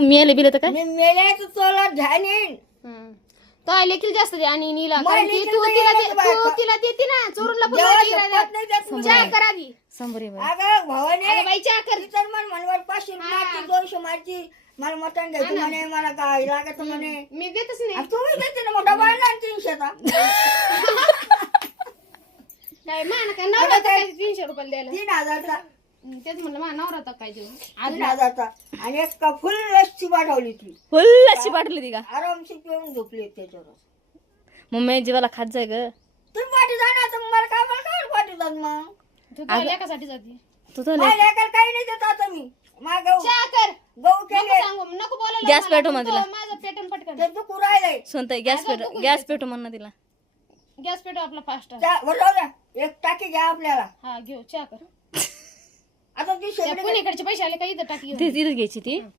मेले बिले तर काय मी मेले तर तुला ध्यान येईल. तो लेखील जास्त दे आणि नीला मला कारण की लेकील तू तर तिला येईलच बाय. तू तिला देते ना चोरून लपून जेव्हा नाही शपथ दिला. नाही देत तुला. चहा कर आधी. संभरी बाई. अगं भावाने अगं बाई चहा कर. ती तर म्हणवर 500 मारची 200 मारची मला मटण घ्यायचं म्हणे मला काय लागत म्हणे. मी देतच नाही. आणि तुम्ही देते ना मोठा बाळला 300चा. काय मान काय नवरा काय 300 रुपये द्यायला 3000चा. तेच म्हणलं मा नवरा काय देऊ 3000चा आणि एक का फुल लस्सी पाठवली ती. फुल अशी पाठवली ती का आरामशी पिऊन झोपली त्याच्यावर. मम्मी जीवाला खात जाय ग तुम्ही पाठी जाणार तर मला काय पाठवतात मग. तू तर लेकासाठी जाते तू तर माझ्या लेकर काही नाही देत आता मी. मा गहू चहा कर गहू केले नको सांगू नको बोलायला गॅस मला. पेटव म्हण तिला. माझं पेटन पटकन ते तू राहिलंय. सोनताई गॅस पेटव म्हण ना तिला गॅस पेटव आपला फास्ट बरोबर द्या. एक टाकी घ्या आपल्याला. हा घेऊ चहा कर आता ती शेगडी पुणेकडचे पैसे आले का इथं टाकी घेऊन. ते तिथं घ्यायची ती